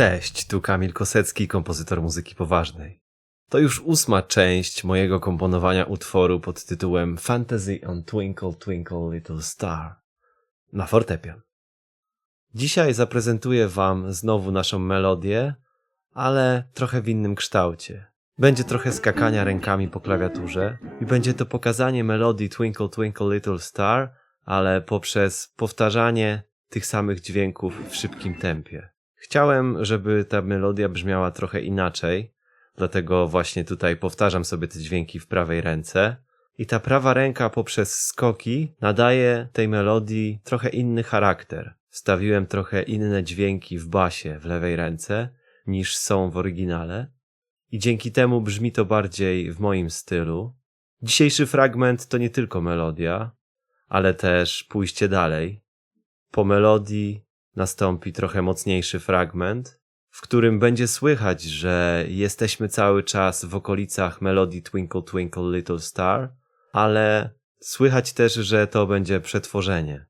Cześć, tu Kamil Kosecki, kompozytor muzyki poważnej. To już 8. część mojego komponowania utworu pod tytułem Fantasy on Twinkle Twinkle Little Star na fortepian. Dzisiaj zaprezentuję wam znowu naszą melodię, ale trochę w innym kształcie. Będzie trochę skakania rękami po klawiaturze i będzie to pokazanie melodii Twinkle Twinkle Little Star, ale poprzez powtarzanie tych samych dźwięków w szybkim tempie. Chciałem, żeby ta melodia brzmiała trochę inaczej, dlatego właśnie tutaj powtarzam sobie te dźwięki w prawej ręce i ta prawa ręka poprzez skoki nadaje tej melodii trochę inny charakter. Wstawiłem trochę inne dźwięki w basie w lewej ręce niż są w oryginale i dzięki temu brzmi to bardziej w moim stylu. Dzisiejszy fragment to nie tylko melodia, ale też pójście dalej. Po melodii nastąpi trochę mocniejszy fragment, w którym będzie słychać, że jesteśmy cały czas w okolicach melodii Twinkle Twinkle Little Star, ale słychać też, że to będzie przetworzenie.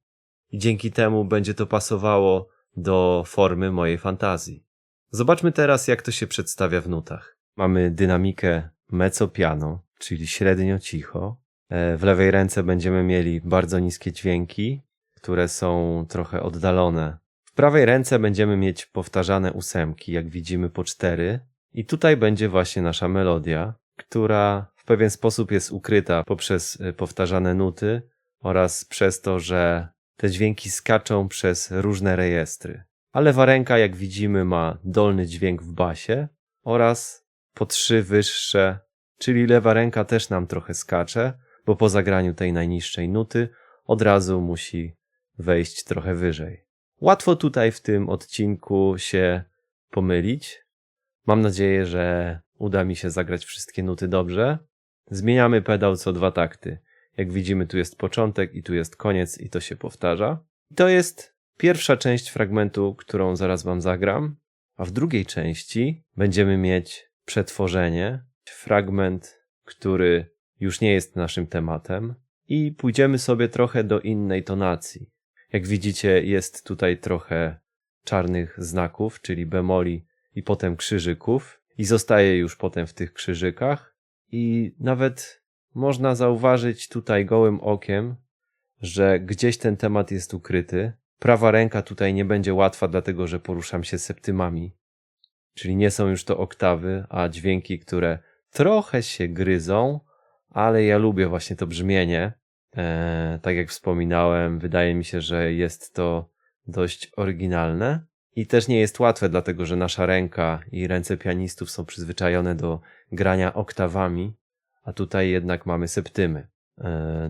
I dzięki temu będzie to pasowało do formy mojej fantazji. Zobaczmy teraz, jak to się przedstawia w nutach. Mamy dynamikę mezzo-piano, czyli średnio cicho. W lewej ręce będziemy mieli bardzo niskie dźwięki, które są trochę oddalone. W prawej ręce będziemy mieć powtarzane ósemki, jak widzimy po 4. I tutaj będzie właśnie nasza melodia, która w pewien sposób jest ukryta poprzez powtarzane nuty oraz przez to, że te dźwięki skaczą przez różne rejestry. A lewa ręka, jak widzimy, ma dolny dźwięk w basie oraz po 3 wyższe, czyli lewa ręka też nam trochę skacze, bo po zagraniu tej najniższej nuty od razu musi wejść trochę wyżej. Łatwo tutaj w tym odcinku się pomylić. Mam nadzieję, że uda mi się zagrać wszystkie nuty dobrze. Zmieniamy pedał co 2 takty. Jak widzimy, tu jest początek i tu jest koniec i to się powtarza. To jest pierwsza część fragmentu, którą zaraz wam zagram, a w drugiej części będziemy mieć przetworzenie, fragment, który już nie jest naszym tematem i pójdziemy sobie trochę do innej tonacji. Jak widzicie, jest tutaj trochę czarnych znaków, czyli bemoli i potem krzyżyków i zostaje już potem w tych krzyżykach i nawet można zauważyć tutaj gołym okiem, że gdzieś ten temat jest ukryty. Prawa ręka tutaj nie będzie łatwa, dlatego że poruszam się septymami, czyli nie są już to oktawy, a dźwięki, które trochę się gryzą, ale ja lubię właśnie to brzmienie. Tak jak wspominałem, wydaje mi się, że jest to dość oryginalne i też nie jest łatwe, dlatego że nasza ręka i ręce pianistów są przyzwyczajone do grania oktawami, a tutaj jednak mamy septymy,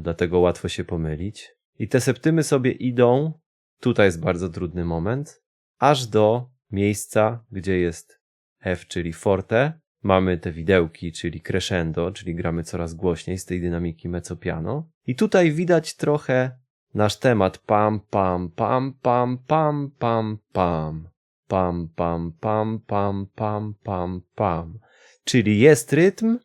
dlatego łatwo się pomylić. I te septymy sobie idą, tutaj jest bardzo trudny moment, aż do miejsca, gdzie jest F, czyli forte. Mamy te widełki, czyli crescendo, czyli gramy coraz głośniej z tej dynamiki mezzo-piano. I tutaj widać trochę nasz temat pam, pam, pam, pam, pam, pam, pam. Pam, pam, pam, pam, pam, pam, pam. Czyli jest rytm,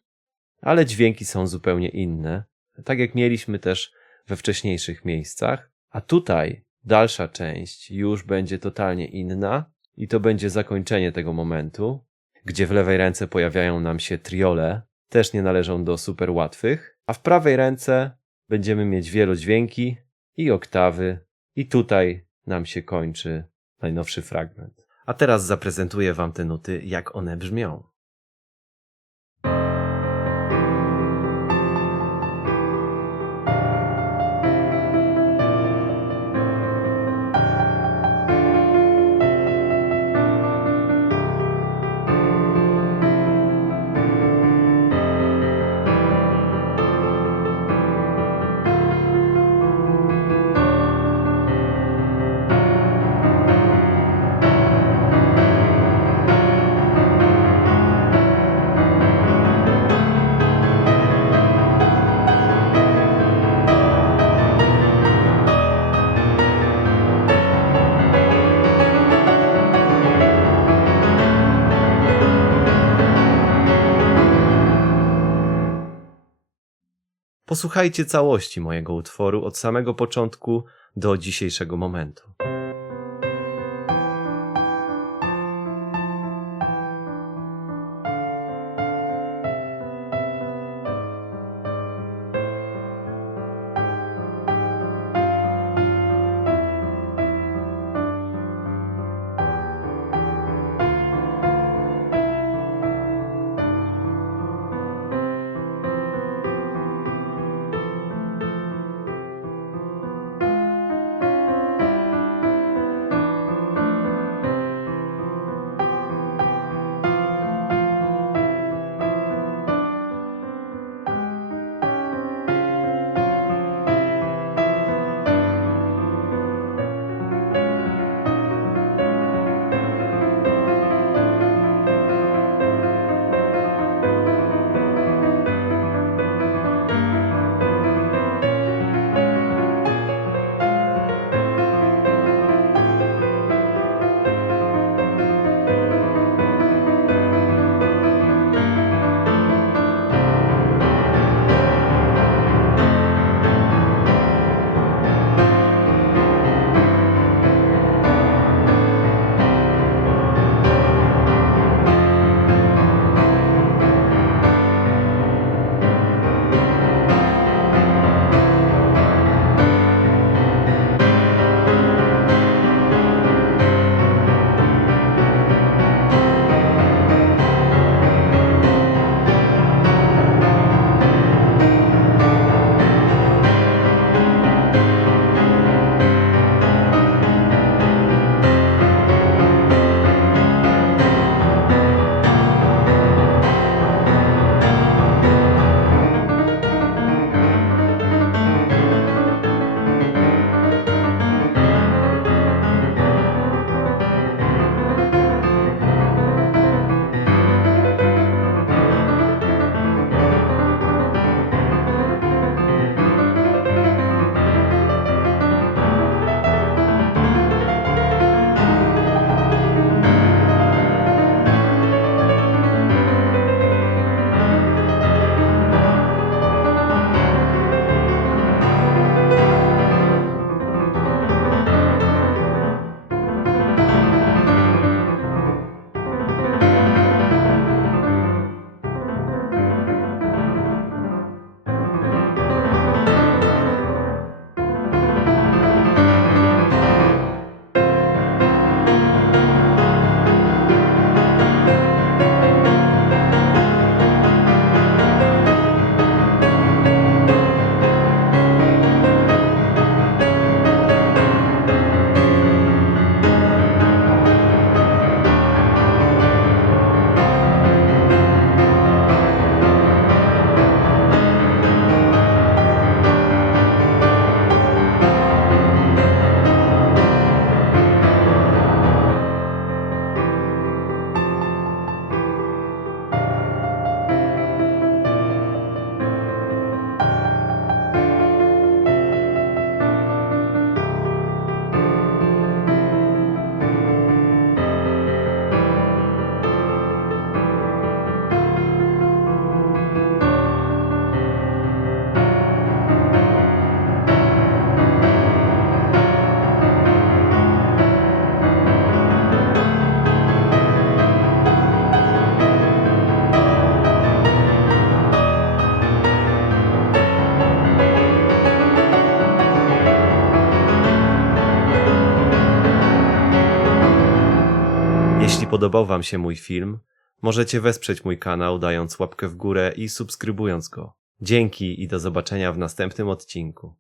ale dźwięki są zupełnie inne. Tak jak mieliśmy też we wcześniejszych miejscach. A tutaj dalsza część już będzie totalnie inna i to będzie zakończenie tego momentu, gdzie w lewej ręce pojawiają nam się triole, też nie należą do super łatwych, a w prawej ręce będziemy mieć wielodźwięki i oktawy i tutaj nam się kończy najnowszy fragment. A teraz zaprezentuję wam te nuty, jak one brzmią. Posłuchajcie całości mojego utworu od samego początku do dzisiejszego momentu. Jeśli podobał Wam się mój film, możecie wesprzeć mój kanał dając łapkę w górę i subskrybując go. Dzięki i do zobaczenia w następnym odcinku.